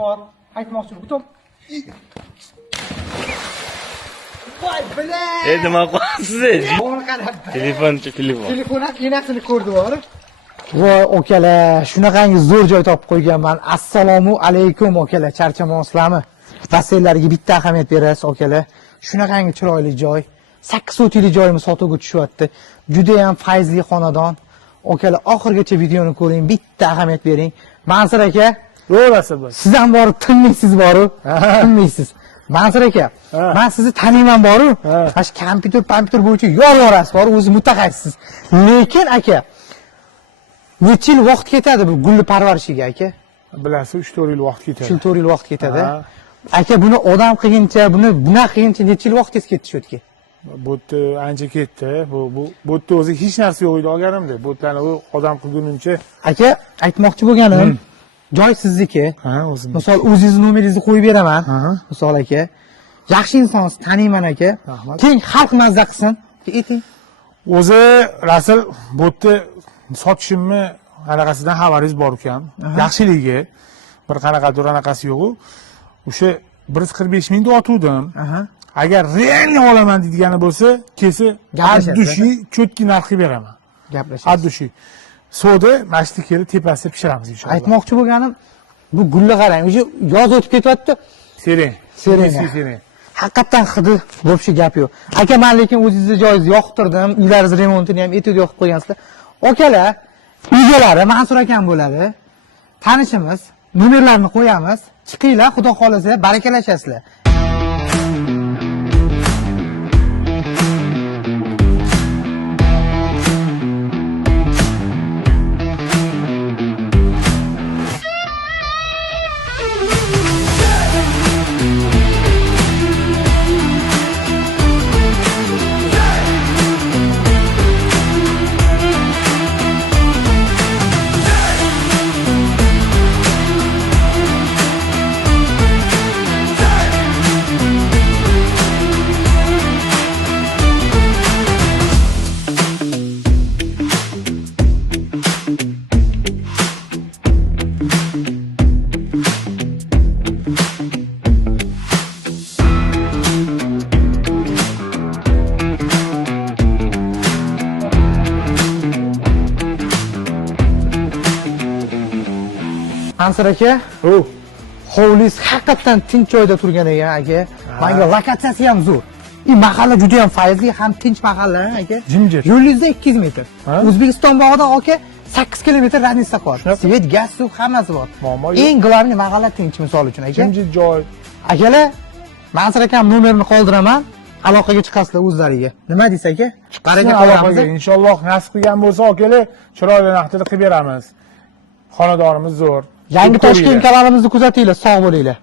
bor. Aytmoqchi butun. Voy bilan. Nima qilyapsiz? Buni qarab. Telefon. Telefon inasini ko'rdi bor. Voy okalar, shunaqangi zo'r joy topib qo'yganman. Assalomu alaykum okalar, charchamoqsizlarmi? Dasturlarga bitta ahamiyat berasiz okalar. Shunaqangi chiroyli joy. 8 so'tili joyimiz sotuvga tushyapti. Juda ham fayzli xonadon. Okalar, oxirgacha videoni ko'ring, bitta ahamiyat bering. Mansur aka, Ro'lasi bu. siz ham borib tinmaysiz boru. Tinmaysiz. Mansur aka, men sizni taniyman boru. Mana shu kompyuter bo'yicha yorvorasiz boru, o'zi mutaxassissiz. Lekin aka, necha yil vaqt ketadi bu gulni parvarishiga aka? Bilasiz, 3-4 yil vaqt ketadi. 3-4 yil vaqt ketadi. Aka, buni odam qilguncha, buni bunaqa qilguncha necha yil vaqt ketdi shu yerga? Bu ancha ketdi. Bu o'zi hech narsa yo'q edi olganimda. Bu odam qilguncha. Aka, aytmoqchi bo'lganim, joy sizniki. Ha, o'zim. Misol o'zingiz nomeringizni qo'yib beraman. Misol aka, yaxshi insonsiz, taniyman aka. Rahmat. Teng xalq mazza qilsin. Ayting. O'zi Rasul bu yerda sotishimni anaqasidan xabaringiz bor ekan. Yaxshiligi bir qanaqadir anaqasi yo'q. O'sha 145 ming deb otuvdim. Agar realni olaman deydigani bo'lsa, kelsa addushi cho'tki narxi beraman. Gaplashasiz. Addushi. So'da mashti kelib tepasida pishiramiz inshaalloh. Aytmoqchi bo'lganim, bu gulni qarang, o'sha yoz o'tib ketyapti. Sering. Sering. Haqiqatan hidi bo'lishi gap yo'q. Aka, men lekin o'zingizni joyingizni yoqtirdim, uylaringiz remontini ham etib yoqib qo'ygansizlar. Okalar, uylari Mansur akam bo'ladi. Tanishimiz, nomerlarni qo'yamiz. Chiqinglar, xudo xolasa, barakalashasizlar. Mansur aka, hovlingiz haqiqatan tinch joyda turgan ekan aka. Menga lokatsiyasi ham zo'r. Mahalla juda ham fayzli, ham tinch mahalla aka. Jimjit. Yo'lingizda 200 metr. O'zbekiston bog'idan aka 8 kilometr radiyusda bor. Svet, gaz, suv hammasi bor. Eng glavni mahalla tinch misol uchun aka. Jimjit joy. Akalar, Mansur akam nomerini qoldiraman. Aloqaga chiqasizlar o'zlariga. Nima deysiz aka? Baraka qo'yamiz. Inshaalloh nasib qilgan bo'lsa, akalar, chiroyli narxda qilib beramiz. Xonadonimiz zo'r. Yangi Toshkent kanalimizni kuzatinglar, sog' bo'linglar.